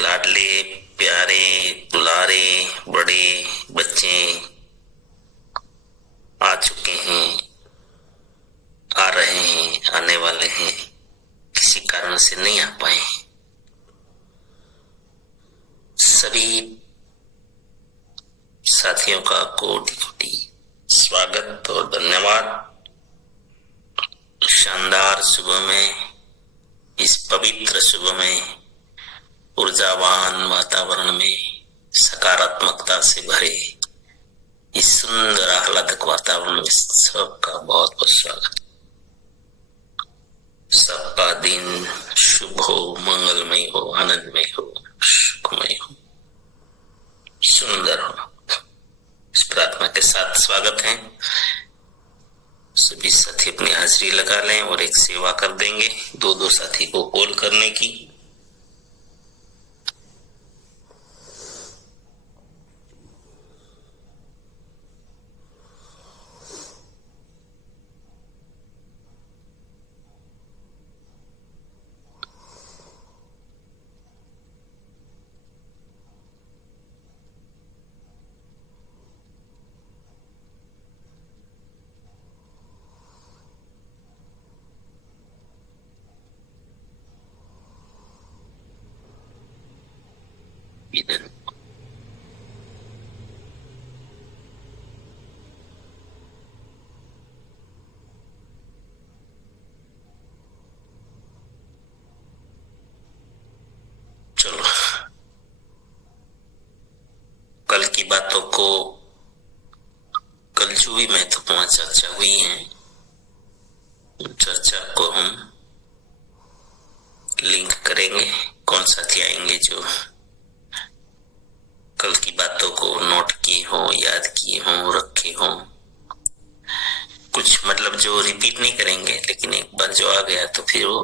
लाडले प्यारे दुलारे बड़े बच्चे आ चुके हैं, आ रहे हैं, आने वाले हैं, किसी कारण से नहीं आ पाए। सभी साथियों का कोटि कोटि स्वागत और धन्यवाद। शानदार सुबह में, इस पवित्र सुबह में, ऊर्जावान वातावरण में, सकारात्मकता से भरे इस सुंदर आह्लादक वातावरण में सबका बहुत बहुत स्वागत। सबका दिन शुभ हो, मंगलमय हो, आनंदमय हो, सुखमय हो, सुंदर हो, इस प्रार्थना के साथ स्वागत है। सभी साथी अपनी हाजिरी लगा लें और एक सेवा कर देंगे, दो साथी को कॉल करने की। चलो, कल की बातों को, कल जो भी महत्वपूर्ण चर्चा हुई है, उन चर्चा को हम लिंक करेंगे। कौन साथी आएंगे जो कल की बातों को नोट किए हो, याद किए हो, रखे हो। कुछ मतलब जो रिपीट नहीं करेंगे, लेकिन एक बार जो आ गया तो फिर वो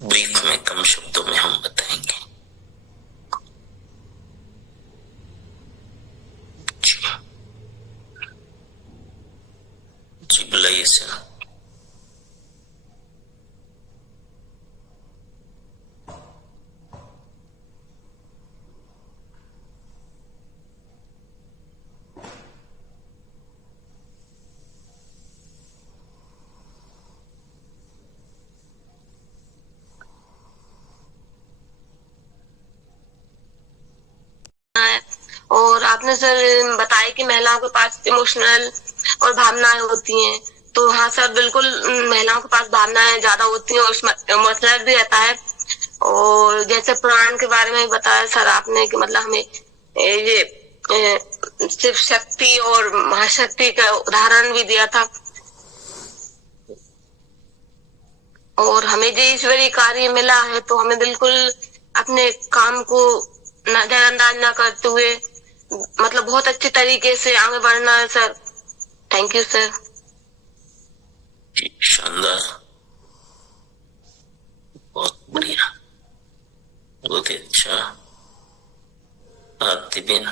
ब्रीफ में, कम शब्दों में हम बताएंगे। जी बुलाइए सर। और आपने सर बताया कि महिलाओं के पास इमोशनल और भावनाएं होती हैं, तो हाँ सर बिल्कुल, महिलाओं के पास भावनाएं ज्यादा होती हैं और इमोशनल भी रहता है। और जैसे पुराण के बारे में बताया सर आपने कि मतलब हमें ये शिव शक्ति और महाशक्ति का उदाहरण भी दिया था। और हमें जो ईश्वरीय कार्य मिला है तो हमें बिल्कुल अपने काम को नजरअंदाज न करते हुए मतलब बहुत अच्छे तरीके से आगे बढ़ना है सर। Thank you sir. शानदार, बहुत बढ़िया, बहुत ही अच्छा। आरतीबेन।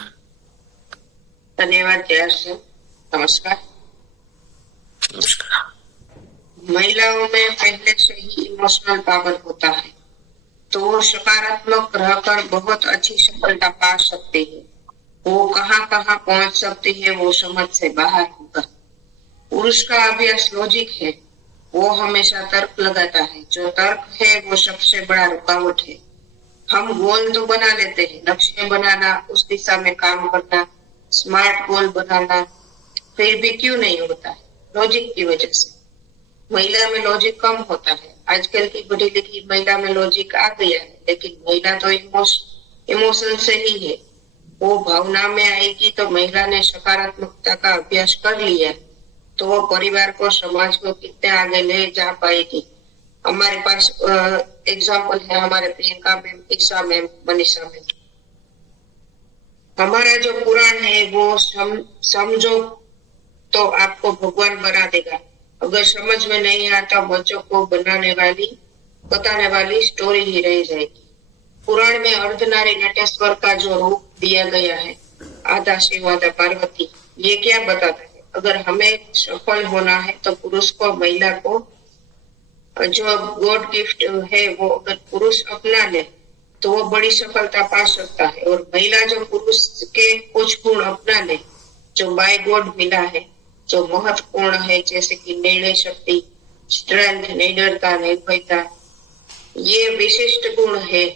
धन्यवाद जय सर। नमस्कार। नमस्कार। महिलाओं में पहले से ही इमोशनल पावर होता है, तो वो सकारात्मक रहकर बहुत अच्छी सफलता पा सकते हैं। वो कहाँ कहाँ पहुंच सकती है वो समझ से बाहर होगा। पुरुष का अभ्यास लॉजिक है, वो हमेशा तर्क लगाता है। जो तर्क है वो सबसे बड़ा रुकावट है। हम गोल तो बना लेते हैं, लक्ष्य बनाना, उस दिशा में काम करना, स्मार्ट गोल बनाना, फिर भी क्यों नहीं होता है? लॉजिक की वजह से। महिला में लॉजिक कम होता है। आजकल की पढ़ी लिखी महिला में लॉजिक आ गया है, लेकिन महिला तो इमोशन से ही है। वो भावना में आएगी तो महिला ने सकारात्मकता का अभ्यास कर लिया तो वो परिवार को, समाज को कितने आगे ले जा पाएगी। हमारे पास एग्जाम्पल है, हमारे Priyanka ma'am, Isha ma'am, Manisha ma'am. हमारा जो पुराण है वो समझो तो आपको भगवान बना देगा। अगर समझ में नहीं आता, बच्चों को बताने वाली स्टोरी ही रह जाएगी। पुराण में अर्धनारी नटेश्वर का जो रूप दिया गया है, आधा शिव आधा पार्वती, ये क्या बताता है? अगर हमें सफल होना है तो पुरुष को, महिला को जो गॉड गिफ्ट है वो अगर पुरुष अपना ले तो वो बड़ी सफलता पा सकता है। और महिला जो पुरुष के कुछ गुण अपना ले, जो बाय गॉड मिला है, जो महत्वपूर्ण है, जैसे कि निर्णय शक्ति, स्ट्रेंथ, निडरता, निर्भयता, ये विशिष्ट गुण है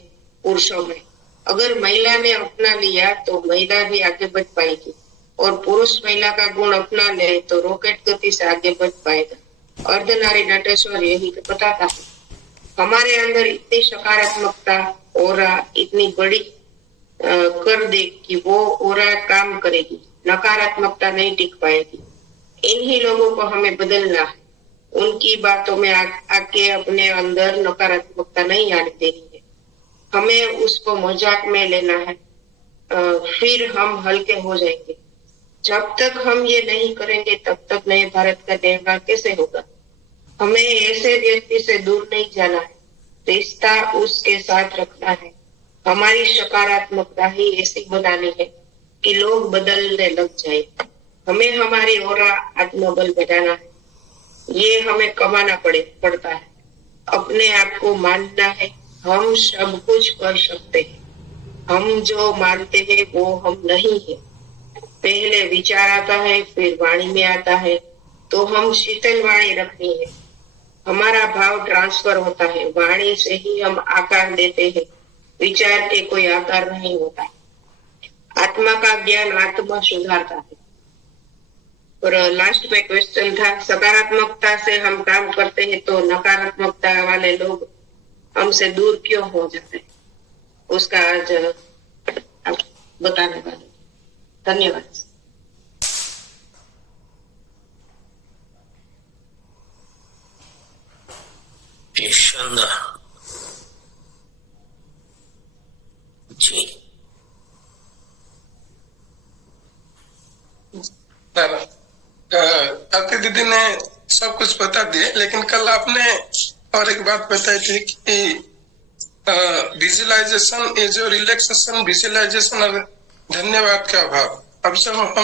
पुरुषों में। अगर महिला ने अपना लिया तो महिला भी आगे बढ़ पाएगी, और पुरुष महिला का गुण अपना ले तो रॉकेट गति से आगे बढ़ पाएगा। अर्धनारी नटेश्वर यही तो बताता है। हमारे अंदर इतनी सकारात्मकता ओरा इतनी बड़ी कर दे कि वो ओरा काम करेगी, नकारात्मकता नहीं टिक पाएगी। इन्हीं लोगों को हमें बदलना है, उनकी बातों में आके अपने अंदर नकारात्मकता नहीं आने देनी है, हमें उसको मजाक में लेना है, फिर हम हल्के हो जाएंगे। जब तक हम ये नहीं करेंगे तब तक नए भारत का निर्माण कैसे होगा। हमें ऐसे व्यक्ति से दूर नहीं जाना है, रिश्ता उसके साथ रखना है। हमारी सकारात्मकता ही ऐसी बनानी है कि लोग बदलने लग जाए। हमें हमारी ओरा आत्मबल बढ़ाना है, ये हमें कमाना पड़ता है। अपने आप को मानना है, हम सब कुछ कर सकते हैं। हम जो मानते हैं वो हम नहीं है। पहले विचार आता है, फिर वाणी में आता है, तो हम शीतल वाणी रखनी है। हमारा भाव ट्रांसफर होता है, वाणी से ही हम आकार देते हैं, विचार के कोई आकार नहीं होता। आत्मा का ज्ञान आत्मा सुधारता है। और लास्ट में क्वेश्चन था, सकारात्मकता से हम काम करते हैं तो नकारात्मकता वाले लोग हमसे दूर क्यों हो जाते हैं, उसका आज बताने वाले। धन्यवाद। जी आरती दीदी ने सब कुछ बता दिए, लेकिन कल आपने और एक बात बताई थी कि विजुअलाइजेशन, ये जो रिलैक्सेशन, विजुअलाइजेशन और धन्यवाद का भाव, अब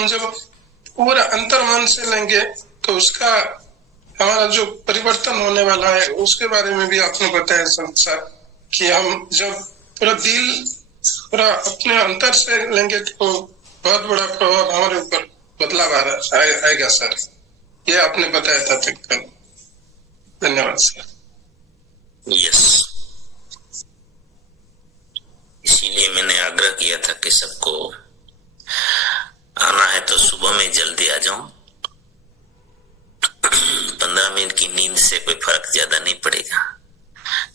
जब पूरा अंतर मन से लेंगे तो उसका हमारा जो परिवर्तन होने वाला है उसके बारे में भी आपने बताया संसार, कि हम जब पूरा दिल पूरा अपने अंतर से लेंगे तो बहुत बड़ा प्रभाव हमारे ऊपर बदलाव आएगा सर। ये आपने बताया था कल। धन्यवाद सर। यस, इसीलिए मैंने आग्रह किया था कि सबको आना है तो सुबह में जल्दी आ जाऊं। 15 मिनट की नींद से कोई फर्क ज्यादा नहीं पड़ेगा।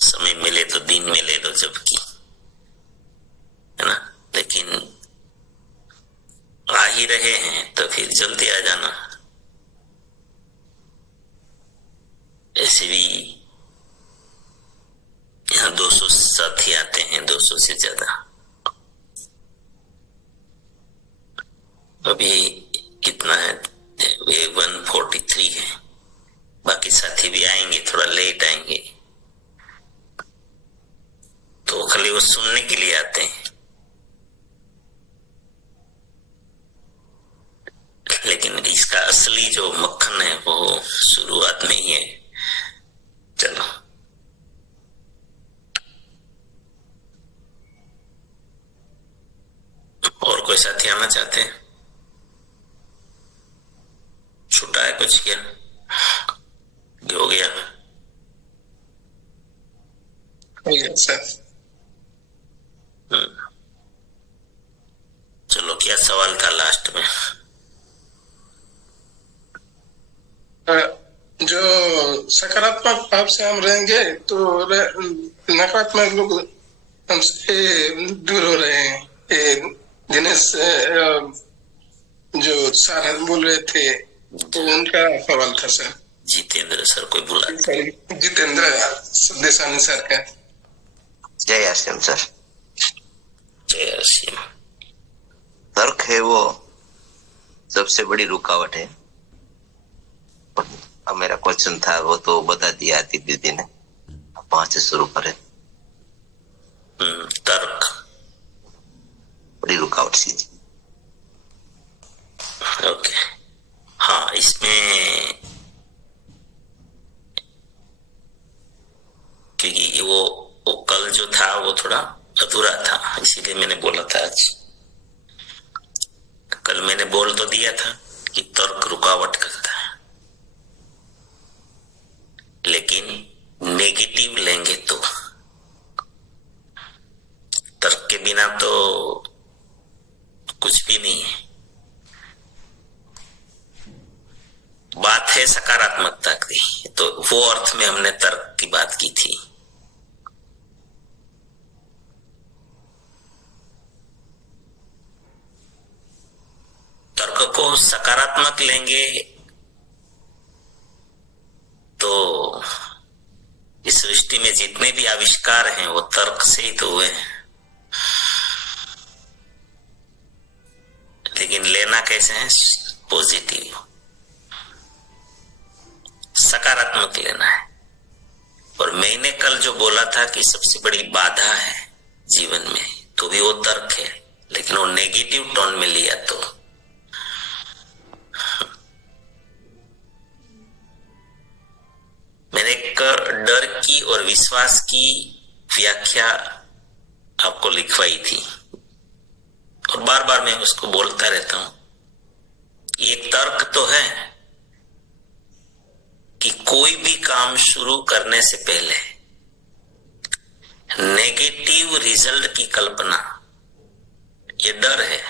समय मिले तो दिन में ले लो जबकि, है ना, लेकिन आ ही रहे हैं तो फिर जल्दी आ जाना। ऐसे भी यहाँ 200 साथी आते हैं, 200 से ज्यादा। अभी कितना है, 143 है। बाकी साथी भी आएंगे, थोड़ा लेट आएंगे, तो खाली वो सुनने के लिए आते हैं। लेकिन इसका असली जो मक्खन है वो शुरुआत में ही है। चलो, और कोई साथी आना चाहते हैं? छूटा है कुछ क्या? हो गया सर। चलो, क्या सवाल था लास्ट में? जो सकारात्मक भाव से हम रहेंगे तो नकारात्मक लोग हमसे दूर हो रहे हैं। दिनेश जो सर बोल रहे थे तो उनका सवाल था सर। जितेंद्र सर कोई बुला? जितेंद्र देसानी सर का। जय आश्रम सर। जय आश्रम। तर्क है वो सबसे बड़ी रुकावट है। अब मेरा क्वेश्चन था वो तो बता दिया आती दीदी ने, अब वहां से शुरू करें। तर्क बड़ी रुकावट सी। ओके, हाँ, इसमें क्योंकि वो कल जो था वो थोड़ा अधूरा था, इसीलिए मैंने बोला था आज। कल मैंने बोल तो दिया था कि तर्क रुकावट करता है, लेकिन नेगेटिव लेंगे तो, तर्क के बिना तो कुछ भी नहीं है। बात है सकारात्मकता की, तो वो अर्थ में हमने तर्क की बात की थी। तर्क को सकारात्मक लेंगे तो इस सृष्टि में जितने भी आविष्कार हैं वो तर्क से ही तो हुए हैं। लेकिन लेना कैसे है? पॉजिटिव, सकारात्मक लेना है। और मैंने कल जो बोला था कि सबसे बड़ी बाधा है जीवन में, तो भी वो तर्क है, लेकिन वो नेगेटिव टोन में लिया तो मैंने एक डर की और विश्वास की व्याख्या आपको लिखवाई थी और बार बार मैं उसको बोलता रहता हूं। ये तर्क तो है कि कोई भी काम शुरू करने से पहले नेगेटिव रिजल्ट की कल्पना, ये डर है।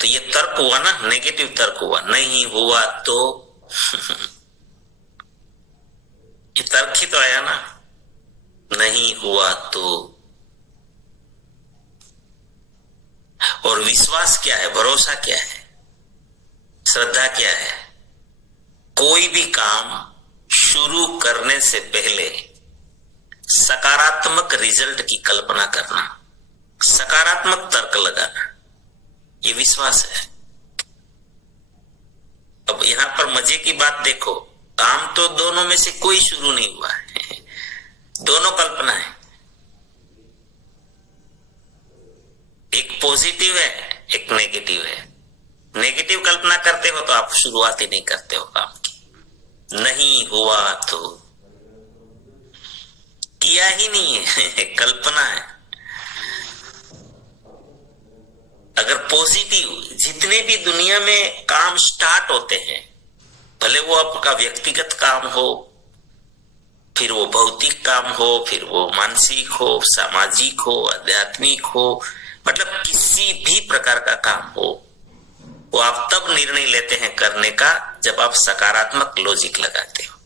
तो ये तर्क हुआ ना, नेगेटिव तर्क हुआ। नहीं हुआ तो ये तर्क ही तो आया ना, नहीं हुआ तो। और विश्वास क्या है, भरोसा क्या है, श्रद्धा क्या है? कोई भी काम शुरू करने से पहले सकारात्मक रिजल्ट की कल्पना करना, सकारात्मक तर्क लगाना, ये विश्वास है। अब यहां पर मजे की बात देखो, काम तो दोनों में से कोई शुरू नहीं हुआ है, दोनों कल्पना है। एक पॉजिटिव है, एक नेगेटिव है। नेगेटिव कल्पना करते हो तो आप शुरुआत ही नहीं करते हो काम की। नहीं हुआ तो किया ही नहीं है, कल्पना है। अगर पॉजिटिव, जितने भी दुनिया में काम स्टार्ट होते हैं, भले वो आपका व्यक्तिगत काम हो, फिर वो भौतिक काम हो, फिर वो मानसिक हो, सामाजिक हो, आध्यात्मिक हो, मतलब किसी भी प्रकार का काम हो, वो आप तब निर्णय लेते हैं करने का जब आप सकारात्मक लॉजिक लगाते हो।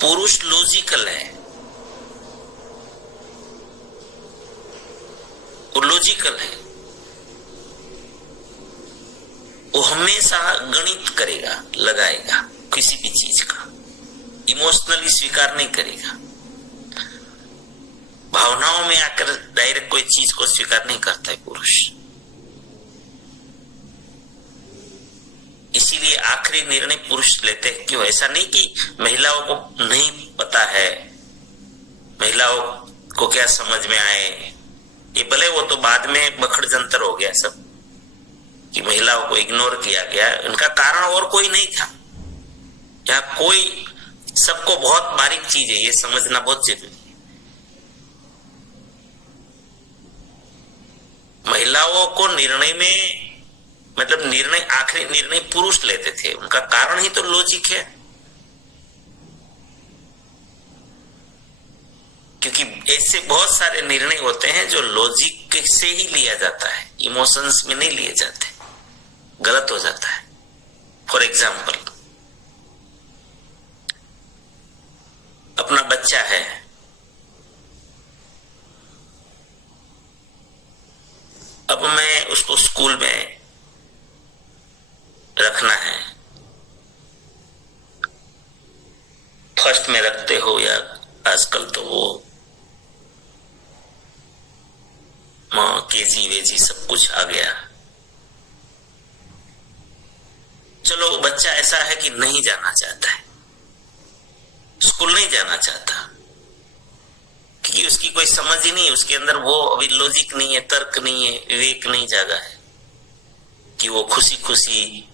पुरुष लॉजिकल है, वो लॉजिकल है, वो हमेशा गणित करेगा, लगाएगा किसी भी चीज का, इमोशनली स्वीकार नहीं करेगा। भावनाओं में आकर डायरेक्ट कोई चीज को स्वीकार नहीं करता है पुरुष। इसीलिए आखिरी निर्णय पुरुष लेते हैं। क्यों? ऐसा नहीं कि महिलाओं को नहीं पता है, महिलाओं को क्या समझ में आए, ये भले वो तो बाद में बखड़ जंतर हो गया सब, कि महिलाओं को इग्नोर किया गया, उनका कारण और कोई नहीं था। यहाँ कोई, सबको बहुत बारीक चीज है, ये समझना बहुत जरूरी है। महिलाओं को निर्णय में, मतलब निर्णय, आखिरी निर्णय पुरुष लेते थे, उनका कारण ही तो लॉजिक है। क्योंकि ऐसे बहुत सारे निर्णय होते हैं जो लॉजिक से ही लिया जाता है, इमोशंस में नहीं लिए जाते, गलत हो जाता है। फॉर एग्जाम्पल, अपना बच्चा है, अब मैं उसको स्कूल में रखना है, फर्स्ट में रखते हो या आजकल तो वो केजी वेजी सब कुछ आ गया। चलो बच्चा ऐसा है कि नहीं जाना चाहता है, स्कूल नहीं जाना चाहता, क्योंकि उसकी कोई समझ ही नहीं, उसके अंदर वो अभी लॉजिक नहीं है, तर्क नहीं है, विवेक नहीं जागा है कि वो खुशी खुशी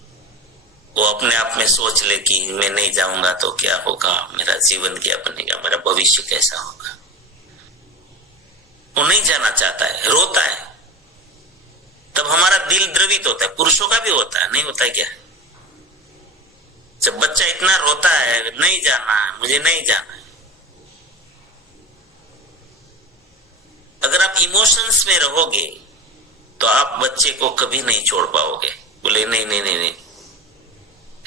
वो अपने आप में सोच ले कि मैं नहीं जाऊंगा तो क्या होगा, मेरा जीवन क्या बनेगा, मेरा भविष्य कैसा होगा। वो नहीं जाना चाहता है, रोता है, तब हमारा दिल द्रवित होता है। पुरुषों का भी होता है, नहीं होता है क्या? जब बच्चा इतना रोता है, नहीं जाना है, मुझे नहीं जाना है। अगर आप इमोशंस में रहोगे तो आप बच्चे को कभी नहीं छोड़ पाओगे। बोले नहीं नहीं नहीं नहीं,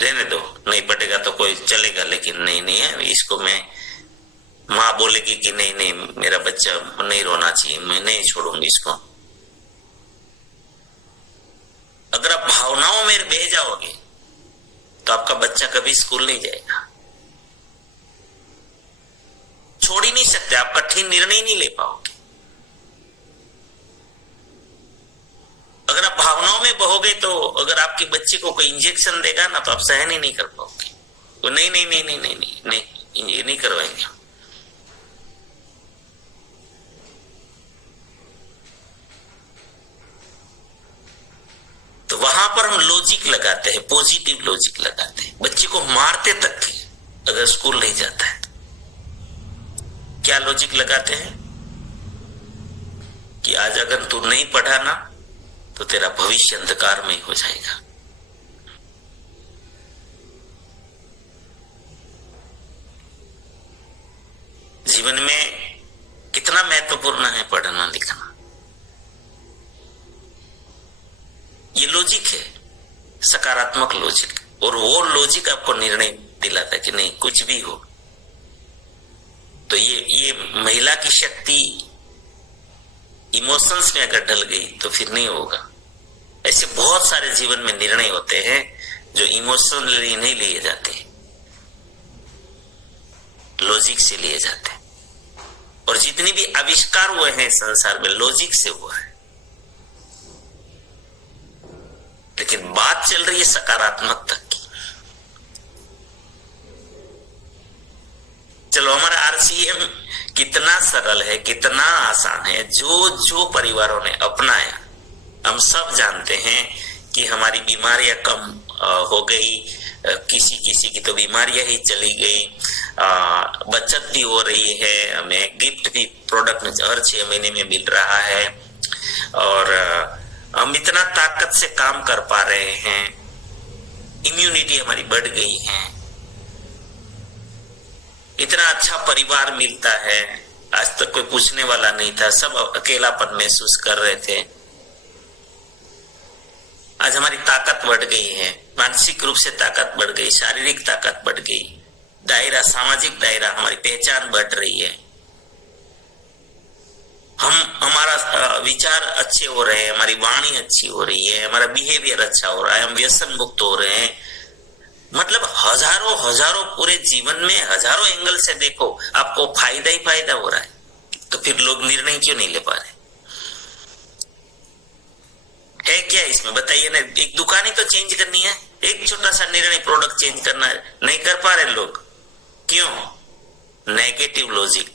रहने दो, नहीं पड़ेगा तो कोई चलेगा, लेकिन नहीं नहीं है इसको। मैं माँ बोलेगी कि नहीं नहीं मेरा बच्चा नहीं रोना चाहिए, मैं नहीं छोड़ूंगी इसको। अगर आप भावनाओं में बह जाओगे तो आपका बच्चा कभी स्कूल नहीं जाएगा। छोड़ ही नहीं सकते, आप कठिन निर्णय नहीं ले पाओगे। अगर आप भावनाओं में बहोगे तो अगर आपके बच्चे को कोई इंजेक्शन देगा ना तो आप सहन ही नहीं कर पाओगे। तो नहीं नहीं नहीं नहीं नहीं नहीं नहीं, ये नहीं करवाएंगे। तो वहां पर हम लॉजिक लगाते हैं, पॉजिटिव लॉजिक लगाते हैं, बच्चे को मारते तक के अगर स्कूल नहीं जाता है। क्या लॉजिक लगाते हैं कि आज अगर तू नहीं पढ़ा ना तो तेरा भविष्य अंधकार में हो जाएगा। जीवन में कितना महत्वपूर्ण है पढ़ना लिखना। ये लॉजिक है, सकारात्मक लॉजिक, और वो लॉजिक आपको निर्णय दिलाता है कि नहीं कुछ भी हो। तो ये महिला की शक्ति इमोशंस में अगर ढल गई तो फिर नहीं होगा। ऐसे बहुत सारे जीवन में निर्णय होते हैं जो इमोशनली नहीं लिए जाते, लॉजिक से लिए जाते हैं। और जितने भी आविष्कार हुए हैं संसार में लॉजिक से हुआ है। लेकिन बात चल रही है सकारात्मकता की। चलो हमारा आरसीएम कितना सरल है, कितना आसान है। जो परिवारों ने अपनाया, हम सब जानते हैं कि हमारी बीमारियां कम हो गई, किसी की तो बीमारियां ही चली गई, बचत भी हो रही है, हमें गिफ्ट भी प्रोडक्ट हर 6 महीने में मिल रहा है, और हम इतना ताकत से काम कर पा रहे हैं, इम्यूनिटी हमारी बढ़ गई है, इतना अच्छा परिवार मिलता है। आज तक कोई पूछने वाला नहीं था, सब अकेलापन महसूस कर रहे थे। आज हमारी ताकत बढ़ गई है, मानसिक रूप से ताकत बढ़ गई, शारीरिक ताकत बढ़ गई, दायरा, सामाजिक दायरा, हमारी पहचान बढ़ रही है। हमारा विचार अच्छे हो रहे हैं, हमारी वाणी अच्छी हो रही है, हमारा बिहेवियर अच्छा हो रहा है, हम व्यसन मुक्त हो रहे हैं। मतलब हजारों पूरे जीवन में हजारों एंगल से देखो आपको फायदा ही फायदा हो रहा है। तो फिर लोग निर्णय क्यों नहीं ले पा रहे? है क्या इसमें बताइए ना। एक दुकान ही तो चेंज करनी है, एक छोटा सा निर्णय, प्रोडक्ट चेंज करना है, नहीं कर पा रहे लोग। क्यों? Negative logic.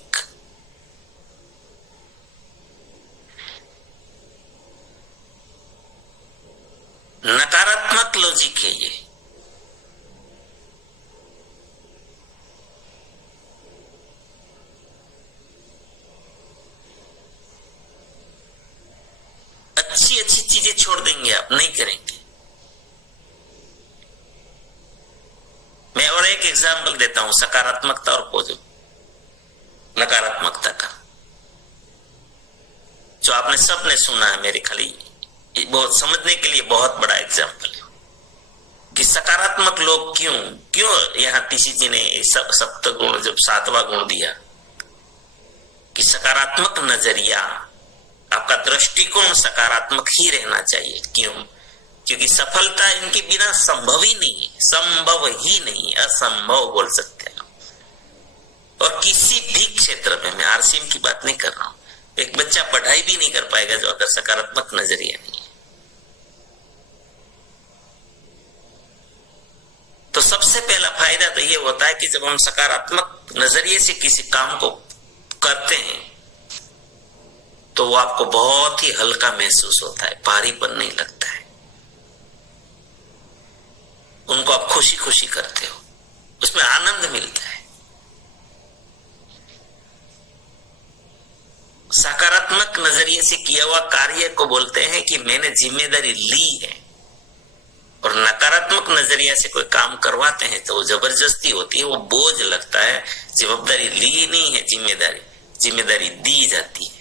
नकारात्मक लॉजिक है ये। अच्छी चीजें छोड़ देंगे आप, नहीं करेंगे। मैं और एक एग्जाम्पल देता हूं सकारात्मकता और नकारात्मकता का, जो आपने सबने सुना है। मेरे खाली बहुत समझने के लिए बहुत बड़ा एग्जाम्पल है कि सकारात्मक लोग क्यों यहाँ तीसी जी ने सप्तगुण जब 7वां गुण दिया कि सकारात्मक नजरिया, आपका दृष्टिकोण सकारात्मक ही रहना चाहिए। क्यों? क्योंकि सफलता इनके बिना संभव ही नहीं है, संभव ही नहीं, असंभव बोल सकते हैं। और किसी भी क्षेत्र में, मैं आरसीएम की बात नहीं कर रहा हूं, एक बच्चा पढ़ाई भी नहीं कर पाएगा जो अगर सकारात्मक नजरिया नहीं है। तो सबसे पहला फायदा तो ये होता है कि जब हम सकारात्मक नजरिए से किसी काम को करते हैं तो वो आपको बहुत ही हल्का महसूस होता है, भारीपन नहीं लगता है। उनको आप खुशी खुशी करते हो, उसमें आनंद मिलता है। सकारात्मक नजरिए से किया हुआ कार्य को बोलते हैं कि मैंने जिम्मेदारी ली है। और नकारात्मक नजरिया से कोई काम करवाते हैं तो वो जबरदस्ती होती है, वो बोझ लगता है। जवाबदारी ली नहीं है, जिम्मेदारी दी जाती है।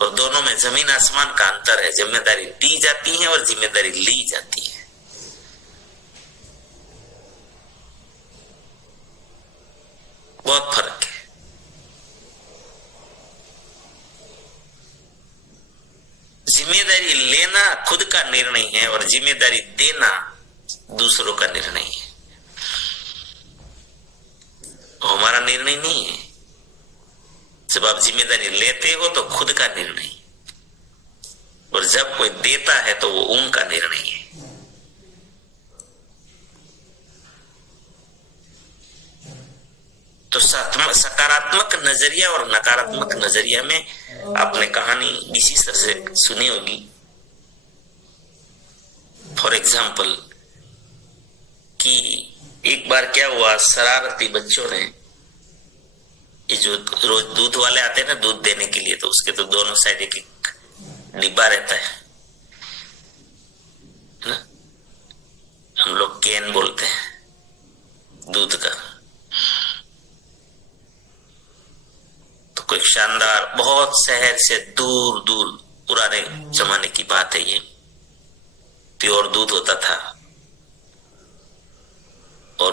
और दोनों में जमीन आसमान का अंतर है। जिम्मेदारी दी जाती है और जिम्मेदारी ली जाती है। बहुत फर्क है। जिम्मेदारी लेना खुद का निर्णय है और जिम्मेदारी देना दूसरों का निर्णय है। हमारा निर्णय नहीं है। जब आप जिम्मेदारी लेते हो तो खुद का निर्णय, और जब कोई देता है तो वो उनका निर्णय है। तो सकारात्मक नजरिया और नकारात्मक नजरिया में आपने कहानी इसी तरह से सुनी होगी। फॉर एग्जाम्पल कि एक बार क्या हुआ, शरारती बच्चों ने, ये जो रोज दूध वाले आते हैं ना दूध देने के लिए, तो उसके तो दोनों साइड एक एक डिब्बा रहता है ना, हम लोग कैन बोलते हैं दूध का। तो कोई शानदार, बहुत शहर से दूर दूर पुराने जमाने की बात है, ये प्योर दूध होता था। और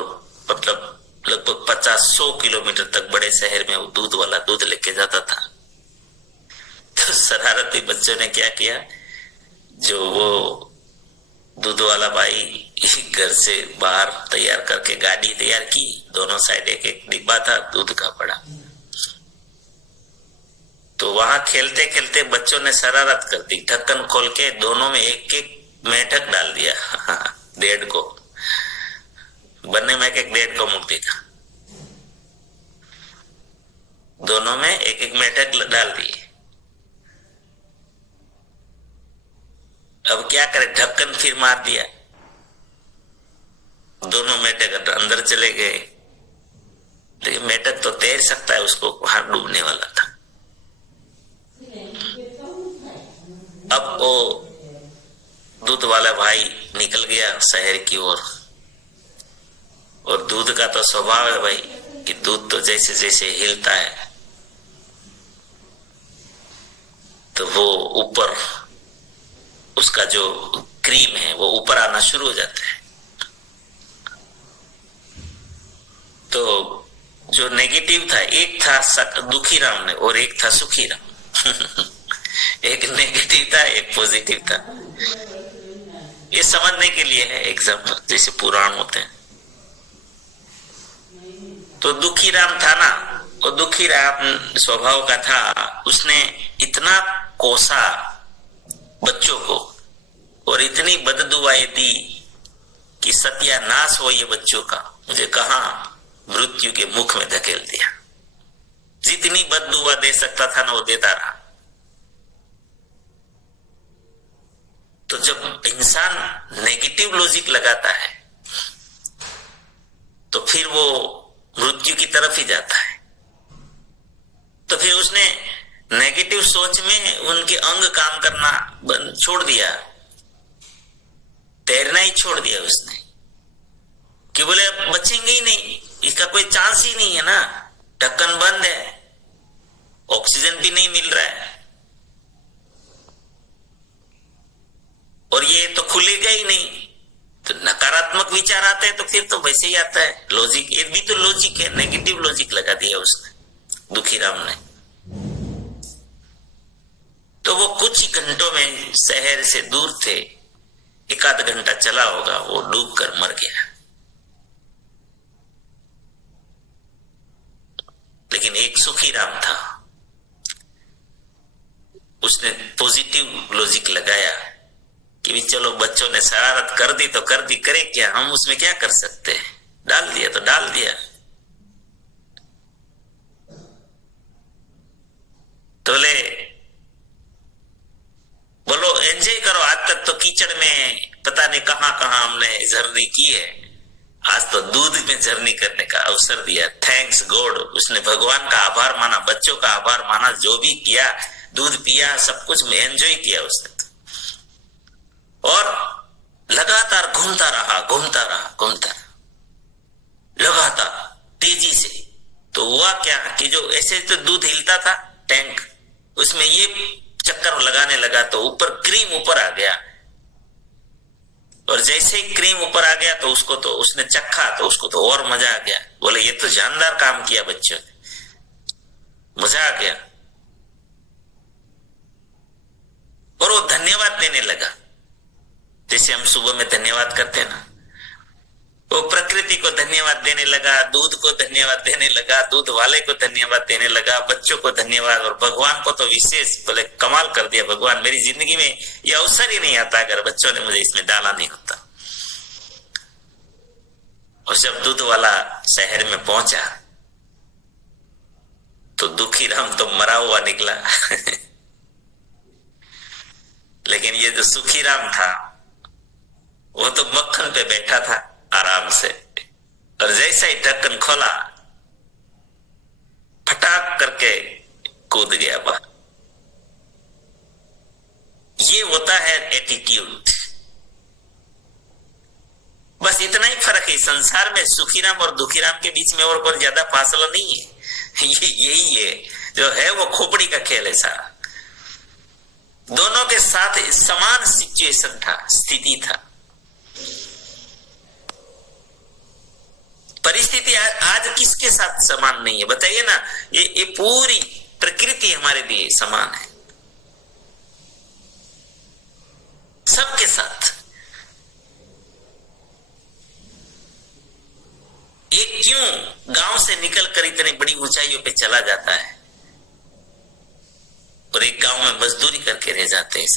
मतलब लगभग 50-100 किलोमीटर तक बड़े शहर में वो दूध वाला दूध लेके जाता था। तो शरारती बच्चों ने क्या किया, जो वो दूध वाला भाई घर से बाहर तैयार करके गाड़ी तैयार की, दोनों साइड एक एक डिब्बा था दूध का पड़ा। तो वहां खेलते खेलते बच्चों ने शरारत कर दी, ढक्कन खोल के दोनों में एक एक मेढक डाल दिया। 1.5 को बनने में एक 1.5 को मुक्ति था, दोनों में एक एक मेढक डाल दिए। अब क्या करे, ढक्कन फिर मार दिया, दोनों मेढक अंदर चले गए। लेकिन मेढक तो तैर सकता है, उसको वहां डूबने वाला था। अब वो दूध वाला भाई निकल गया शहर की ओर, और दूध का तो स्वभाव है भाई कि दूध तो जैसे जैसे हिलता है तो वो ऊपर, उसका जो क्रीम है वो ऊपर आना शुरू हो जाता है। तो जो नेगेटिव था, एक था दुखी राम ने और एक था सुखी राम। एक नेगेटिव था, एक पॉजिटिव था। ये समझने के लिए है एग्जाम्पल, जैसे पुराण होते हैं। तो दुखी राम था ना, वो दुखी राम स्वभाव का था, उसने इतना कोसा बच्चों को और इतनी बददुआएं दी कि सत्यानाश हो ये बच्चों का, मुझे कहां मृत्यु के मुख में धकेल दिया। जितनी बददुआ दे सकता था ना वो देता रहा। तो जब इंसान नेगेटिव लॉजिक लगाता है तो फिर वो मृत्यु की तरफ ही जाता है। तो फिर उसने नेगेटिव सोच में उनके अंग काम करना छोड़ दिया, तैरना ही छोड़ दिया उसने, कि बोले अब बचेंगे ही नहीं, इसका कोई चांस ही नहीं है ना, ढक्कन बंद है, ऑक्सीजन भी नहीं मिल रहा है और ये तो खुलेगा ही नहीं। तो नकारात्मक विचार आते हैं तो फिर तो वैसे ही आता है लॉजिक, ये भी तो लॉजिक है, नेगेटिव लॉजिक लगा दिया उसने, दुखी राम ने। तो वो कुछ ही घंटों में शहर से दूर थे, 1 आध घंटा चला होगा, वो डूब कर मर गया। लेकिन एक सुखी राम था, उसने पॉजिटिव लॉजिक लगाया कि भी चलो बच्चों ने शरारत कर दी तो कर दी, करे क्या, हम उसमें क्या कर सकते हैं, डाल दिया तो डाल दिया। तो बोलो एंजॉय करो, आज तक तो कीचड़ में पता नहीं कहां कहां हमने जर्नी की है, आज तो दूध में जर्नी करने का अवसर दिया। थैंक्स गॉड, उसने भगवान का आभार माना, बच्चों का आभार माना, जो भी किया, दूध पिया, सब कुछ में एंजॉय किया उसने तो। और लगातार घूमता रहा लगातार तेजी से। तो हुआ क्या कि जो ऐसे तो दूध हिलता था टैंक, उसमें ये चक्कर लगाने लगा तो ऊपर क्रीम ऊपर आ गया, और जैसे ही क्रीम ऊपर आ गया तो उसको तो उसने चखा तो उसको तो और मजा आ गया। बोले ये तो जानदार काम किया बच्चों ने, मजा आ गया। और वो धन्यवाद देने लगा, जैसे हम सुबह में धन्यवाद करते हैं ना, वो प्रकृति को धन्यवाद देने लगा, दूध को धन्यवाद देने लगा, दूध वाले को धन्यवाद देने लगा, बच्चों को धन्यवाद, और भगवान को तो विशेष। बोले कमाल कर दिया भगवान, मेरी जिंदगी में ये अवसर ही नहीं आता अगर बच्चों ने मुझे इसमें डाला नहीं होता। और जब दूध वाला शहर में पहुंचा तो दुखी राम तो मरा हुआ निकला लेकिन ये जो सुखी राम था वो तो मक्खन पे बैठा था आराम से, और जैसा ही ढक्कन खोला फटाक करके कूद गया बाहर। ये होता है एटीट्यूड। बस इतना ही फर्क है संसार में, सुखीराम और दुखीराम के बीच में और ज्यादा फासला नहीं है। यही है जो है, वो खोपड़ी का खेल है सारा। दोनों के साथ समान सिचुएशन था, स्थिति था, परिस्थिति आज किसके साथ समान नहीं है बताइए ना। ये पूरी प्रकृति हमारे लिए समान है, सबके साथ। ये क्यों गांव से निकलकर इतनी बड़ी ऊंचाइयों पे चला जाता है और एक गांव में मजदूरी करके रह जाते हैं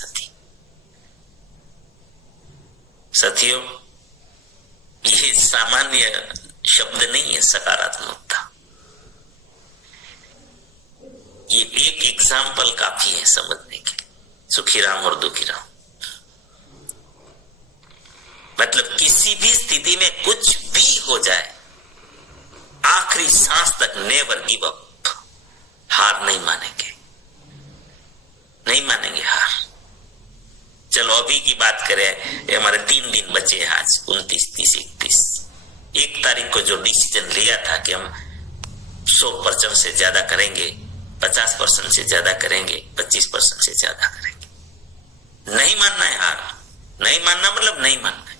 साथियों, ये सामान्य शब्द नहीं है सकारात्मकता। ये एक एग्जाम्पल काफी है समझने के, सुखीराम और दुखीराम। मतलब किसी भी स्थिति में कुछ भी हो जाए, आखिरी सांस तक नेवर गिव अप, हार नहीं मानेंगे, नहीं मानेंगे हार। चलो अभी की बात करें, ये हमारे 3 दिन बचे हैं आज, 29, 30, 31। 1 तारीख को जो डिसीजन लिया था कि हम 100% से ज्यादा करेंगे, 50% से ज्यादा करेंगे, 25% से ज्यादा करेंगे। नहीं मानना है हार, नहीं मानना मतलब नहीं मानना है।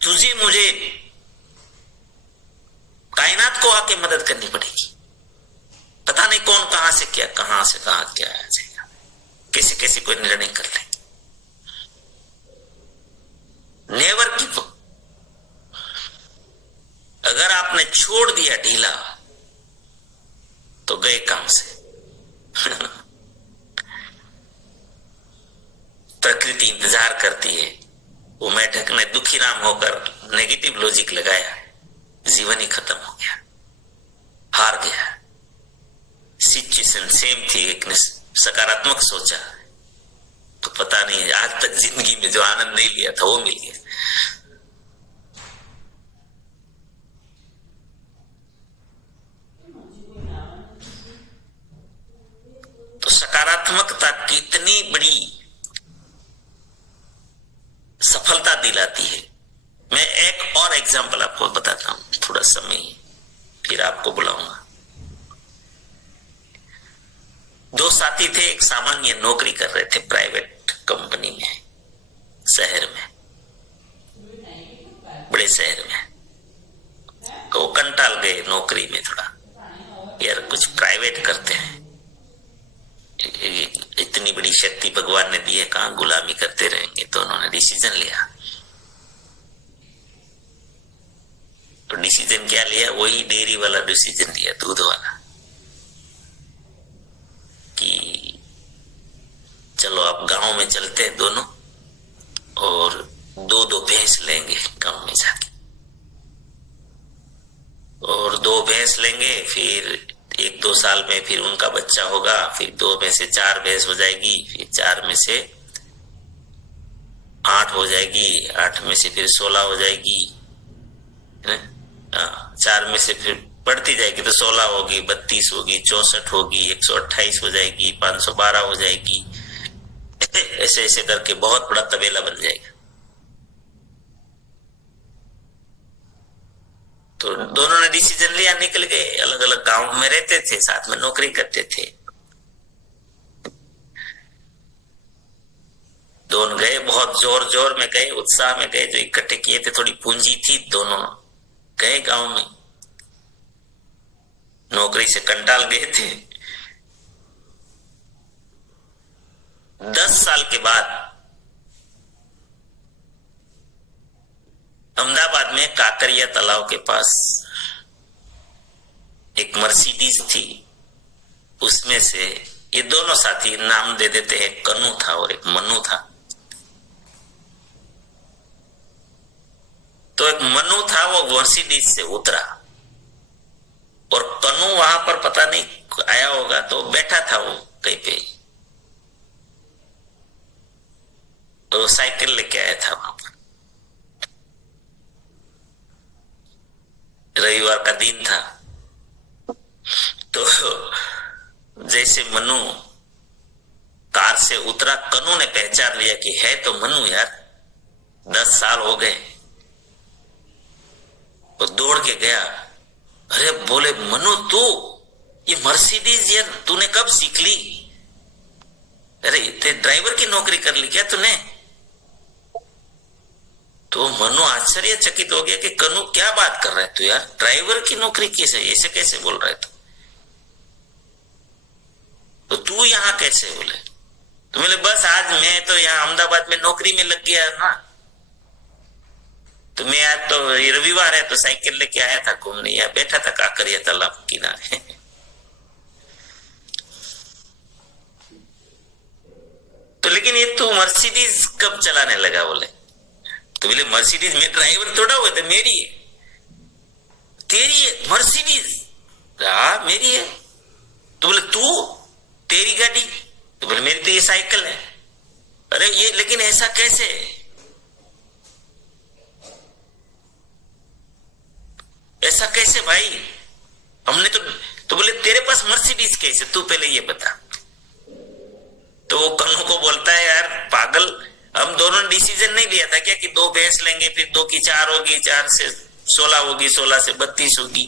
तुझे मुझे कायनात को आके मदद करनी पड़ेगी। पता नहीं कौन कहां से क्या आ जाएगा, कैसे कैसे कोई निर्णय कर ले। Never give up. अगर आपने छोड़ दिया ढीला तो गए काम से। प्रकृति इंतजार करती है। वो मेढक ने दुखीराम होकर नेगेटिव लॉजिक लगाया, जीवन ही खत्म हो गया, हार गया। सिचुएशन सेम थी, एक ने सकारात्मक सोचा तो पता नहीं आज तक जिंदगी में जो आनंद नहीं लिया था वो मिल गया। तो सकारात्मकता कितनी बड़ी सफलता दिलाती है। मैं एक और एग्जांपल आपको बताता हूं, थोड़ा समय फिर आपको बुलाऊंगा। 2 साथी थे, एक सामान्य नौकरी कर रहे थे प्राइवेट कंपनी में, शहर में, बड़े शहर में। तो वो कंटाल गए नौकरी में, थोड़ा यार कुछ प्राइवेट करते हैं, इतनी बड़ी शक्ति भगवान ने दी है, कहां गुलामी करते रहेंगे। तो उन्होंने डिसीजन लिया। तो डिसीजन क्या लिया? वही डेयरी वाला डिसीजन लिया, दूध वाला, कि चलो आप गांव में चलते हैं दोनों और 2 भैंस लेंगे गांव में जाके, और 2 भैंस लेंगे, फिर 1-2 साल में फिर उनका बच्चा होगा, फिर 2 में से 4 भैंस हो जाएगी, फिर 4 में से 8 हो जाएगी, 8 में से फिर 16 हो जाएगी, 4 में से फिर बढ़ती जाएगी तो 16 होगी, 32 होगी, 64 होगी, 128 हो जाएगी, 512 हो जाएगी। ऐसे ऐसे करके बहुत बड़ा तबेला बन जाएगा। तो दोनों ने डिसीजन लिया, निकल गए, अलग अलग गांव में रहते थे, साथ में नौकरी करते थे। दोनों गए, बहुत जोर जोर में गए, उत्साह में गए, जो इकट्ठे किए थे, थोड़ी पूंजी थी, दोनों गए गांव में। नौकरी से कंटाल गए थे। 10 साल के बाद अहमदाबाद में काकरिया तालाब के पास एक मर्सिडीज थी, उसमें से ये दोनों साथी, नाम दे देते हैं, कन्नू था और एक मन्नू था। तो एक मन्नू था, वो मर्सिडीज से उतरा और कन्नू वहां पर पता नहीं आया होगा, तो बैठा था वो कहीं पे, तो साइकिल लेके आया था वहां पर। रविवार का दिन था, तो जैसे मनु कार से उतरा, कन्नू ने पहचान लिया कि है तो मनु यार, 10 साल हो गए। वो दौड़ के गया, अरे बोले मनु तू ये मर्सिडीज यार तूने कब सीख ली? अरे ते ड्राइवर की नौकरी कर ली क्या तूने? तो मनु आश्चर्यचकित हो गया कि कन्नू क्या बात कर रहा है तू यार, ड्राइवर की नौकरी कैसे, ऐसे कैसे बोल रहा है तू? तो तू यहाँ कैसे? बोले तो बोले बस आज मैं तो यहाँ अहमदाबाद में नौकरी में लग गया ना, तो मैं आज तो रविवार है तो साइकिल लेके आया था घूमने, यहाँ बैठा था काकरिया तालाब किनारे। तो लेकिन ये तू मर्सिडीज कब चलाने लगा? बोले तो बोले मर्सिडीज में ड्राइवर थोड़ा हुआ था, मेरी है। तेरी है मर्सिडीज? हाँ मेरी है। तो बोले तू, तेरी गाड़ी? तो बोले मेरी तो ये साइकिल है। अरे ये लेकिन ऐसा कैसे? ऐसा कैसे भाई, हमने तो बोले तेरे पास मर्सिडीज कैसे, तू पहले ये बता। तो वो कन्नू को बोलता है यार पागल, हम दोनों ने डिसीजन नहीं लिया था क्या कि 2 भैंस लेंगे, फिर 2 की 4 होगी, 4 से 16 होगी, 16 से 32 होगी।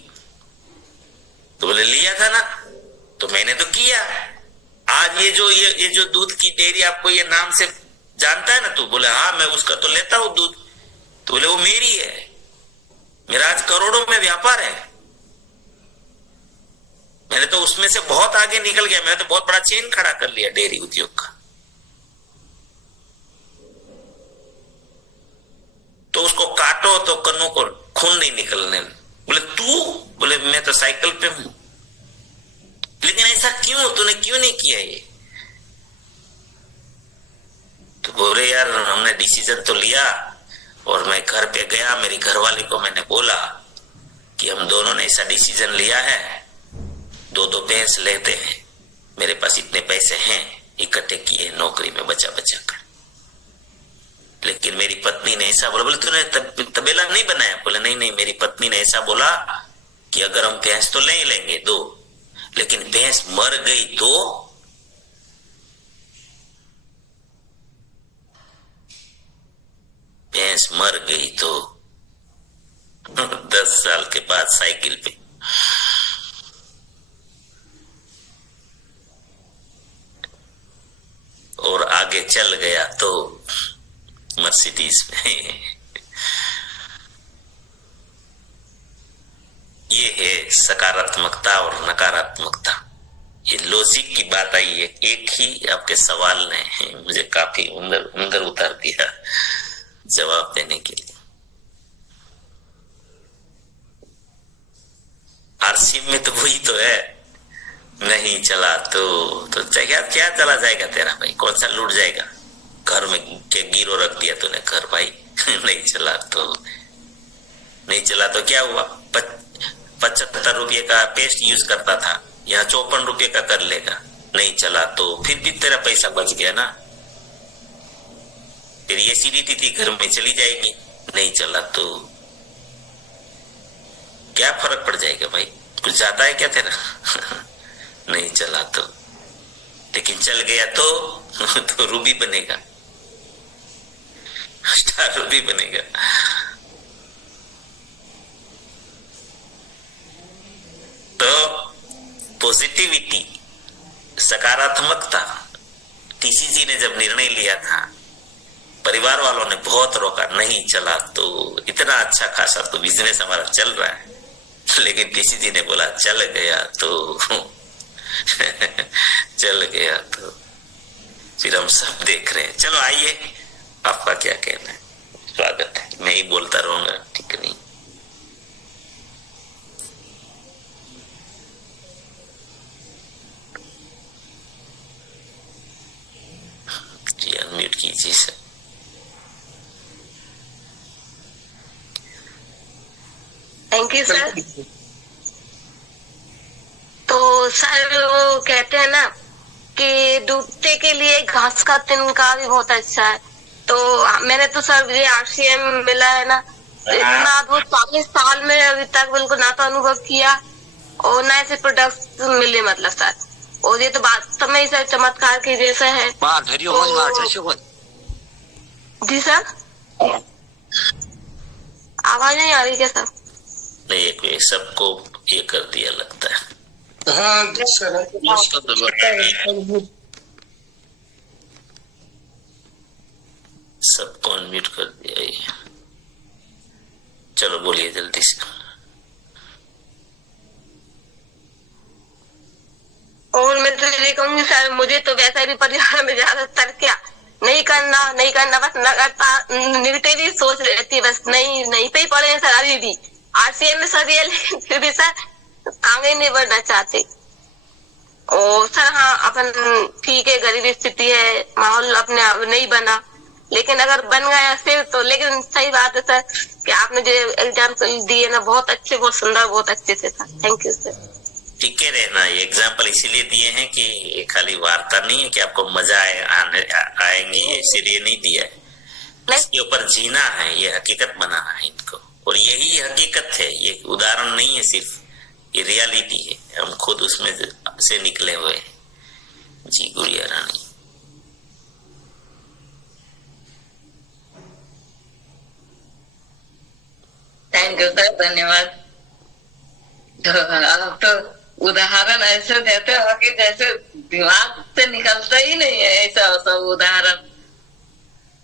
तो बोले लिया था ना, तो मैंने तो किया। आज ये जो दूध की डेयरी आपको ये नाम से जानता है ना तू? बोले हाँ मैं उसका तो लेता हूं दूध। तो बोले वो मेरी है, मेरा आज करोड़ों में व्यापार है, मैंने तो उसमें से बहुत आगे निकल गया, मैंने तो बहुत बड़ा चेन खड़ा कर लिया डेयरी उद्योग का। तो उसको काटो तो कन्नू को खून नहीं निकलने। बोले तू? बोले मैं तो साइकिल पे हूं। लेकिन ऐसा क्यों, तूने क्यों नहीं किया ये? तो बोले यार हमने डिसीजन तो लिया, और मैं घर पे गया, मेरी घरवाली को मैंने बोला कि हम दोनों ने ऐसा डिसीजन लिया है, 2-2 भैंस लेते हैं, मेरे पास इतने पैसे हैं, इकट्ठे किए नौकरी में बचा बचा कर। लेकिन मेरी पत्नी ने ऐसा बोला। बोले तूने तबेला नहीं बनाया? बोले नहीं, मेरी पत्नी ने ऐसा बोला कि अगर हम भैंस तो ले लेंगे 2, लेकिन भैंस मर गई तो? भैंस मर गई तो 10 साल के बाद साइकिल पे और आगे चल गया तो मर्सिडीज में। ये है सकारात्मकता और नकारात्मकता। ये लॉजिक की बात आई है। एक ही आपके सवाल ने मुझे काफी अंदर उतार दिया जवाब देने के लिए। आरसी में तो वही तो है, नहीं चला तो क्या चला जाएगा तेरा भाई? कौन सा लूट जाएगा? घर में के गिरो रख दिया तूने घर भाई। नहीं चला तो क्या हुआ? 75 रुपये का पेस्ट यूज करता था, यहाँ 54 रुपये का कर लेगा, नहीं चला तो फिर भी तेरा पैसा बच गया ना। फिर ये एसिडिटी थी घर में चली जाएगी, नहीं चला तो क्या फर्क पड़ जाएगा भाई, कुछ ज्यादा है क्या तेरा? नहीं चला तो, लेकिन चल गया तो रूबी बनेगा, स्टार रूबी बनेगा। तो पॉजिटिविटी, सकारात्मकता, टीसी जी ने जब निर्णय लिया था, परिवार वालों ने बहुत रोका, नहीं चला तो इतना अच्छा खासा तो बिजनेस हमारा चल रहा है, लेकिन टीसी जी ने बोला चल गया तो चल गया तो फिर हम सब देख रहे हैं। चलो आइए, आपका क्या कहना है? स्वागत है, मैं ही बोलता रहूंगा, ठीक नहीं? जी अनम्यूट कीजिए सर। Thank you sir. तो सर वो कहते हैं ना कि डूबते के लिए घास का तिनका भी बहुत अच्छा है। तो मैंने तो सर ये RCM मिला है ना, इतना वो 40 साल में अभी तक बिल्कुल ना तो अनुभव किया और ना ऐसे प्रोडक्ट मिले, मतलब सर। और ये तो वास्तव में सर चमत्कार की जैसा है। जी सर, आवाज नहीं आ रही क्या सर? नहीं, एक सबको ये कर दिया लगता है। हाँ जी सर, सबको अनम्यूट कर दिया ये। चलो बोलिए जल्दी से। और मैं तो ये कहूंगी सर, मुझे तो वैसे भी परिवार में ज्यादातर क्या नहीं करना बस निगेटिव ही सोच रहती है, बस नहीं पे ही पड़े हैं सर अभी भी। RCM में सर ये, लेकिन फिर भी सर आगे नहीं बढ़ना चाहते। और सर हाँ, अपन ठीक है, गरीबी स्थिति है, माहौल अपने आप नहीं बना, लेकिन अगर बन गया फिर तो, लेकिन सही बात है सर कि आपने जो एग्जाम्पल दिए ना, बहुत अच्छे, बहुत सुंदर, बहुत अच्छे से सर। Thank you sir. टिके रहना, ये एग्जाम्पल इसीलिए दिए हैं कि ये खाली वार्ता नहीं है कि आपको मजा आएंगे, इसीलिए नहीं दिया है। इसके ऊपर जीना है, ये हकीकत बनाना है इनको, और यही हकीकत है, ये उदाहरण नहीं है सिर्फ, ये रियलिटी है, हम खुद उसमें से निकले हुए हैं। जी गुड़िया रानी। थैंक यू सर, धन्यवाद। आप तो उदाहरण ऐसे देते हो कि जैसे दिमाग से निकलता ही नहीं है, ऐसा सब उदाहरण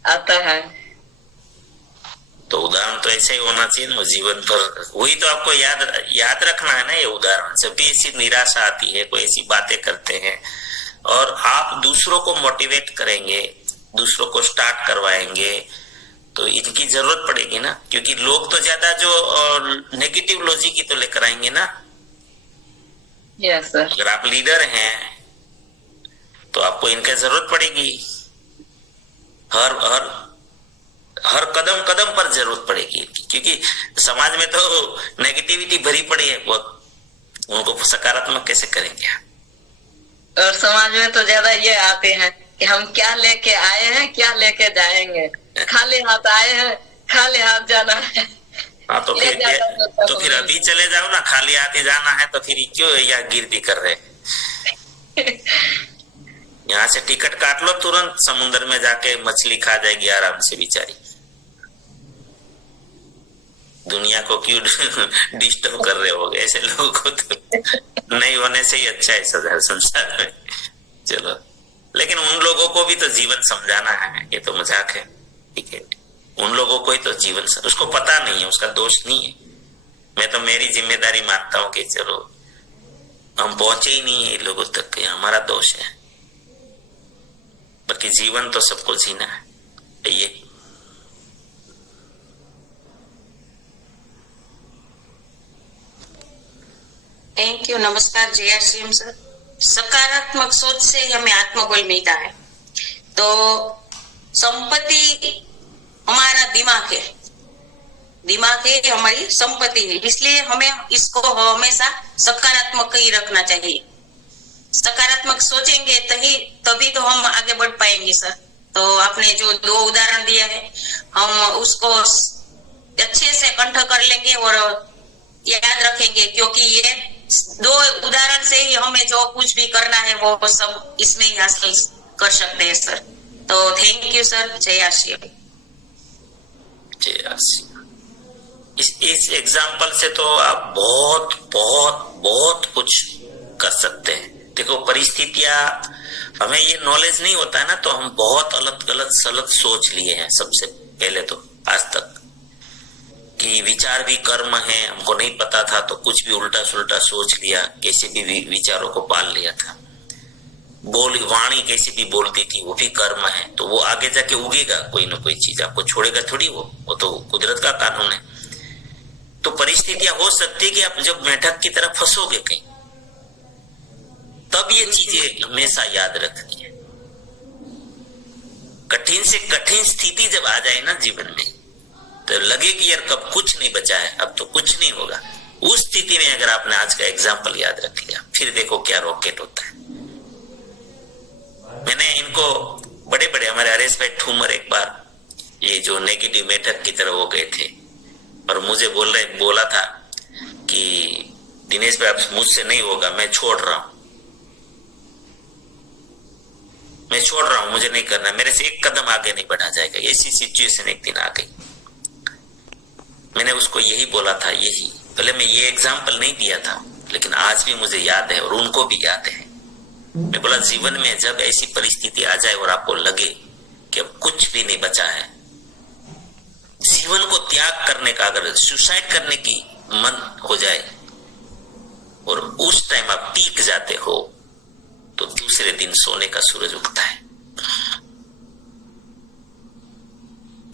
आता है। तो उदाहरण तो ऐसे ही होना चाहिए ना जीवन पर, वही तो आपको याद रखना है ना। ये उदाहरण जब भी ऐसी निराशा आती है, कोई ऐसी बातें करते हैं और आप दूसरों को मोटिवेट करेंगे, दूसरों को स्टार्ट करवाएंगे, तो इनकी जरूरत पड़ेगी ना, क्योंकि लोग तो ज्यादा जो नेगेटिव लॉजिक की तो लेकर आएंगे ना। Yes sir. अगर आप लीडर हैं तो आपको इनका जरूरत पड़ेगी, हर कदम कदम पर जरूरत पड़ेगी, क्योंकि समाज में तो नेगेटिविटी भरी पड़ी है बहुत, उनको सकारात्मक कैसे करेंगे? और समाज में तो ज्यादा ये आते हैं कि हम क्या लेके आए हैं, क्या लेके जाएंगे, खाली हाथ आए हैं, खाली हाथ जाना है। हाँ तो फिर अभी चले जाओ ना, खाली हाथ ही जाना है, तो फिर क्यों यहाँ गिरदी कर रहे? यहाँ से टिकट काट लो, तुरंत समुद्र में जाके मछली खा जाएगी आराम से बेचारी। दुनिया को क्यों डिस्टर्ब कर रहे हो? ऐसे लोगों को तो नहीं होने से ही अच्छा है संसार में। चलो, लेकिन उन लोगों को भी तो जीवन समझाना है, ये तो मजाक है, ठीक है? उन लोगों को ही तो जीवन उसको पता नहीं है, उसका दोष नहीं है। मैं तो मेरी जिम्मेदारी मानता हूँ कि चलो हम पहुंचे ही नहीं है इन लोगों तक, हमारा दोष है। बाकी जीवन तो सबको जीना है। ये थैंक यू। नमस्कार जय श्रीम सर। सकारात्मक सोच से हमें आत्मबल मिलता है। तो संपत्ति हमारा दिमाग है, दिमाग है हमारी संपत्ति है, इसलिए हमें इसको हमेशा सकारात्मक ही रखना चाहिए। सकारात्मक सोचेंगे तभी तो हम आगे बढ़ पाएंगे सर। तो आपने जो 2 उदाहरण दिया है हम उसको अच्छे से कंठ कर लेंगे और याद रखेंगे, क्योंकि ये 2 उदाहरण से ही हमें जो कुछ भी करना है वो सब इसमें ही हासिल कर सकते हैं सर। तो थैंक यू सर। जय आशीर्वाद। जय आशीर्वाद। इस एग्जाम्पल से तो आप बहुत बहुत बहुत कुछ कर सकते हैं। देखो परिस्थितियां, हमें ये नॉलेज नहीं होता है ना, तो हम बहुत अलग गलत सलत सोच लिए हैं सबसे पहले तो आज तक, कि विचार भी कर्म है। हमको नहीं पता था तो कुछ भी उल्टा सुल्टा सोच लिया, कैसे भी विचारों को पाल लिया था। वाणी कैसे भी बोल दी थी, वो भी कर्म है। तो वो आगे जाके उगेगा, कोई ना कोई चीज आपको छोड़ेगा थोड़ी, वो तो कुदरत का कानून है। तो परिस्थितियां हो सकती है कि आप जब मेंढक की तरह फंसोगे कहीं, तब ये चीजें हमेशा याद रखनी है। कठिन से कठिन स्थिति जब आ जाए ना जीवन में, तो लगे कि यार कब कुछ नहीं बचा है, अब तो कुछ नहीं होगा। उस स्थिति में अगर आपने आज का एग्जाम्पल याद रख लिया, फिर देखो क्या रॉकेट होता है। मैंने इनको बड़े बड़े, हमारे हरेश भाई ठूमर एक बार ये जो नेगेटिव मेथड की तरह हो गए थे और मुझे बोला था कि दिनेश भाई अब मुझसे नहीं होगा, मैं छोड़ रहा हूं, मुझे नहीं करना, मेरे से एक कदम आगे नहीं बढ़ा जाएगा। ऐसी सिचुएशन एक दिन आ गई। मैंने उसको यही बोला था, यही भले मैं ये एग्जाम्पल नहीं दिया था, लेकिन आज भी मुझे याद है और उनको भी याद है। मैं बोला जीवन में जब ऐसी परिस्थिति आ जाए और आपको लगे कि अब कुछ भी नहीं बचा है, जीवन को त्याग करने का, अगर सुसाइड करने की मन हो जाए और उस टाइम आप टीक जाते हो, तो दूसरे दिन सोने का सूरज उगता है।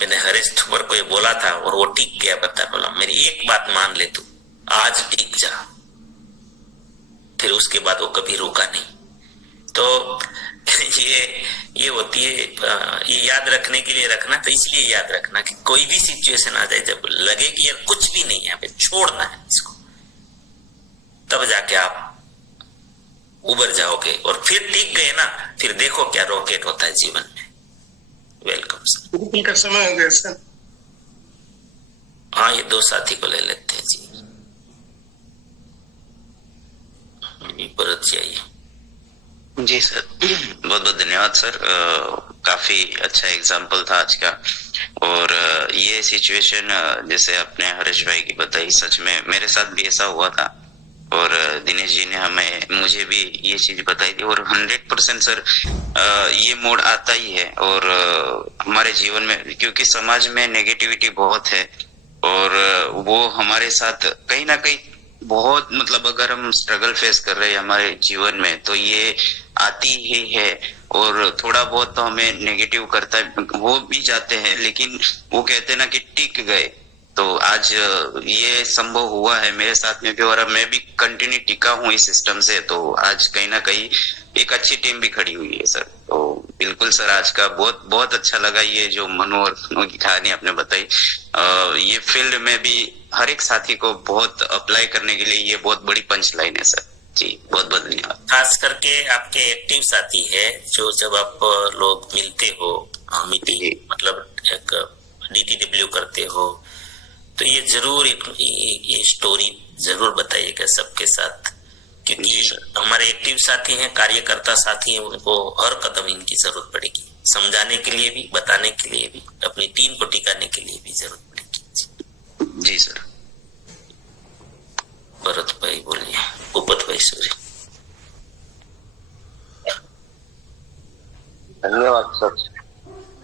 मैंने हरेश ठुमर को ये बोला था और वो टीक गया। बोला मेरी एक बात मान ले, तू आज टीक जा। फिर उसके बाद वो कभी रुका नहीं। तो ये होती है, ये याद रखने के लिए रखना। तो इसलिए याद रखना कि कोई भी सिचुएशन आ जाए, जब लगे कि यार कुछ भी नहीं है, छोड़ना है इसको, तब जाके आप उबर जाओगे। और फिर टिक गए ना, फिर देखो क्या रॉकेट होता है जीवन में। Welcome sir. का समय हो गया सर। हाँ, ये 2 साथी को ले लेते हैं जी। परत जाइए। जी सर, बहुत बहुत धन्यवाद सर। काफी अच्छा एग्जाम्पल था आज का। और ये सिचुएशन जैसे आपने हरीश भाई की बताई, सच में मेरे साथ भी ऐसा हुआ था। और दिनेश जी ने मुझे भी ये चीज बताई थी। और 100% सर ये मोड आता ही है। और हमारे जीवन में, क्योंकि समाज में नेगेटिविटी बहुत है और वो हमारे साथ कहीं ना कहीं बहुत, मतलब अगर हम स्ट्रगल फेस कर रहे हैं हमारे जीवन में, तो ये आती ही है। और थोड़ा बहुत तो हमें नेगेटिव करता है, वो भी जाते हैं, लेकिन वो कहते हैं ना कि टिक गए। तो आज ये संभव हुआ है मेरे साथ में भी, और मैं भी कंटिन्यू टिका हूँ इस सिस्टम से। तो आज कहीं ना कहीं एक अच्छी टीम भी खड़ी हुई है सर। तो बिल्कुल सर, आज का बहुत बहुत अच्छा लगा ये जो मनु और फनु की कहानी आपने बताई। ये फील्ड में भी हर एक साथी को बहुत अप्लाई करने के लिए ये बहुत बड़ी पंच लाइन है सर। जी बहुत बहुत धन्यवाद। खास करके आपके एक्टिव साथी है, जो जब आप लोग मिलते हो, मीटिंग मतलब एक DTW करते हो, तो ये जरूर ये स्टोरी जरूर बताइएगा सबके साथ, क्योंकि हमारे एक्टिव साथी हैं, कार्यकर्ता साथी हैं, उनको हर कदम इनकी जरूरत पड़ेगी, समझाने के लिए भी, बताने के लिए भी, अपनी टीम को टिकाने के लिए भी जरूरत पड़ेगी। जी सर। भरत भाई बोलिए। भूपत भाई सूर्य। धन्यवाद सर।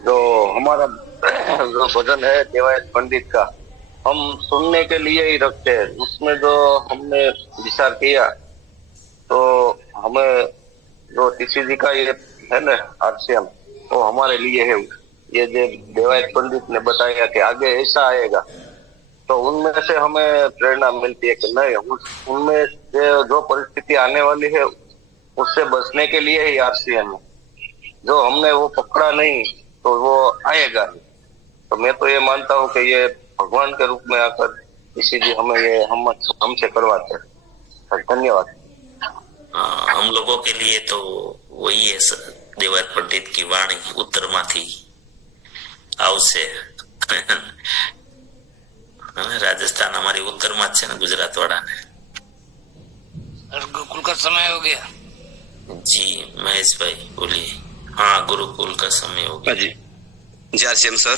जो हमारा जो भजन है देवायत पंडित का, हम सुनने के लिए ही रखते हैं। उसमें जो हमने विचार किया, तो हमें जो टीसी जी का ये है ना RCM, वो हमारे लिए है। ये जो देवायत पंडित ने बताया कि आगे ऐसा आएगा, तो उनमें से हमें प्रेरणा मिलती है कि नहीं, उनमें से जो परिस्थिति आने वाली है उससे बचने के लिए ही RCM है। जो हमने वो पकड़ा नहीं तो वो आएगा। तो मैं तो ये मानता हूँ कि ये भगवान के रूप में आकर इसी जी हमें ये हमसे करवाते हैं। धन्यवाद। हम लोगों के लिए तो वही है देवर पंडित की वाणी उत्तर माथी આવશે राजस्थान हमारी उत्तर में है ना, गुजरात वाला ने। गुरुकुल का समय हो गया जी महेश भाई बोलिए। हाँ गुरुकुल का समय हो गया जी। जी आरसीएम सर,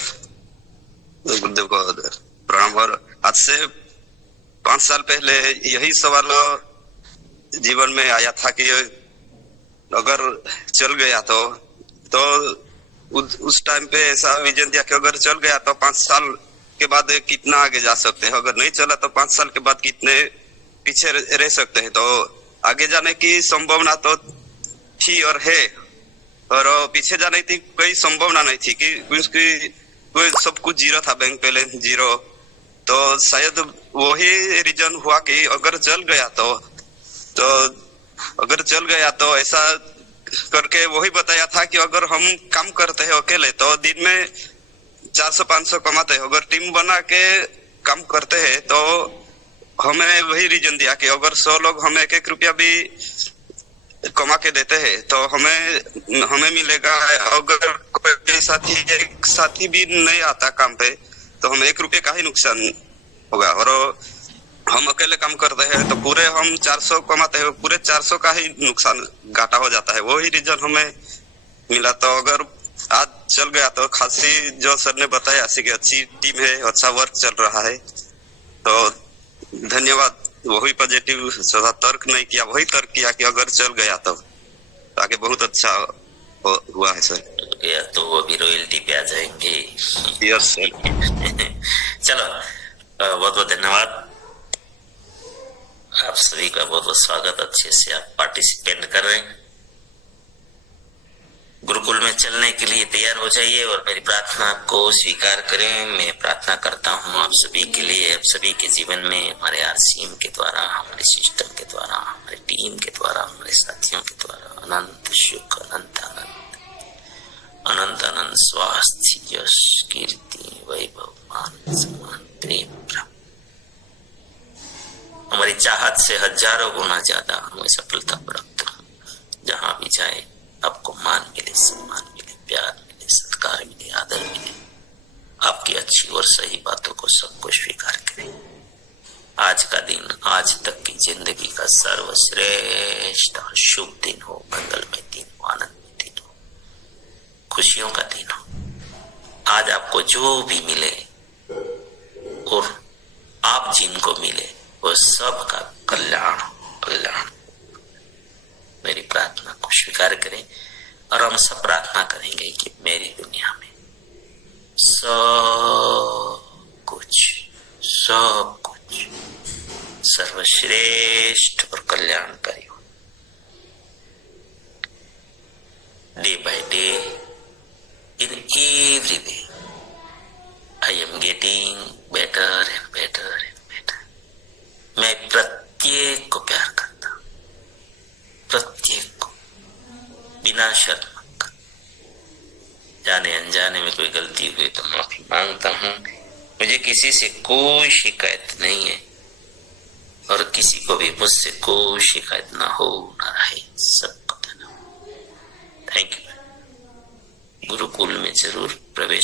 गुरुदेव को प्रणाम। और आज से 5 साल पहले यही सवाल जीवन में आया था कि अगर चल गया तो उस टाइम पे ऐसा विजन दिया कि अगर चल गया तो 5 साल के बाद कितना आगे जा सकते हैं, अगर नहीं चला तो 5 साल के बाद कितने पीछे रह सकते हैं। तो आगे जाने की संभावना तो थी और है, और पीछे जाने की कोई संभावना नहीं थी कि कोई सब कुछ जीरो था, बैंक बैलेंस जीरो। तो शायद वही रीजन हुआ कि अगर चल गया तो अगर चल गया तो ऐसा करके वही बताया था कि अगर हम काम करते हैं अकेले तो दिन में 400-500 कमाते हैं, अगर टीम बना के काम करते हैं तो हमें वही रीजन दिया कि अगर 100 लोग हमें 1-1 रुपया भी कमा के देते हैं तो हमें मिलेगा। अगर कोई साथी भी नहीं आता काम पे तो हमें 1 रुपये का ही नुकसान होगा, और हम अकेले काम करते हैं तो पूरे हम 400 कमाते हैं, पूरे 400 का ही नुकसान घाटा हो जाता है। वही रीजन हमें मिला। तो अगर आज चल गया तो खासी जो सर ने बताया कि अच्छी टीम है, अच्छा वर्क चल रहा है, तो धन्यवाद। वही पॉजिटिव तर्क नहीं किया, वही तर्क किया कि अगर चल गया तो आगे बहुत अच्छा हुआ है सर। या तो अभी रॉयल्टी पे आ जाएंगे। Yes sir. चलो बहुत बहुत धन्यवाद आप सभी का, बहुत बहुत स्वागत। अच्छे से आप पार्टिसिपेट कर रहे हैं। गुरुकुल में चलने के लिए तैयार हो जाइए और मेरी प्रार्थना को स्वीकार करें। मैं प्रार्थना करता हूँ आप सभी के लिए, आप सभी के जीवन में हमारे आरसीएम के द्वारा, हमारे सिस्टम के द्वारा, हमारी टीम के द्वारा, हमारे साथियों के द्वारा अनंत सुख, अनंत आनंद, अनंत अनंत स्वास्थ्य, यश, कीर्ति, वैभव, मान सम्मान, प्रेम प्राप्त, हमारी चाहत से हजारों गुना ज्यादा हमें सफलता प्राप्त हो। जहां भी जाए आपको मान मिले, सम्मान मिले, प्यार मिले, सत्कार मिले, आदर मिले। आपकी अच्छी और सही बातों को सबको स्वीकार करें। आज का दिन, आज तक की जिंदगी का सर्वश्रेष्ठ और शुभ दिन हो, मंगलमय दिन हो, आनंदमय दिन हो, खुशियों का दिन हो। आज आपको जो भी मिले और आप जिनको मिले वो सब का कल्याण कल्याण। मेरी प्रार्थना को स्वीकार करें और हम सब प्रार्थना करेंगे कि मेरी दुनिया में सब कुछ सर्वश्रेष्ठ और कल्याणकारी हो। Day by day in every way I am getting better and better and better. मैं प्रत्येक को प्यार करता हूं, प्रत्येक को बिना शर्म कर। जाने अनजाने में कोई गलती हुई तो माफी मांगता हूं। मुझे किसी से कोई शिकायत नहीं है और किसी को भी मुझसे कोई शिकायत ना हो ना रहे। सबको धन्यवाद। Thank you. गुरुकुल में जरूर प्रवेश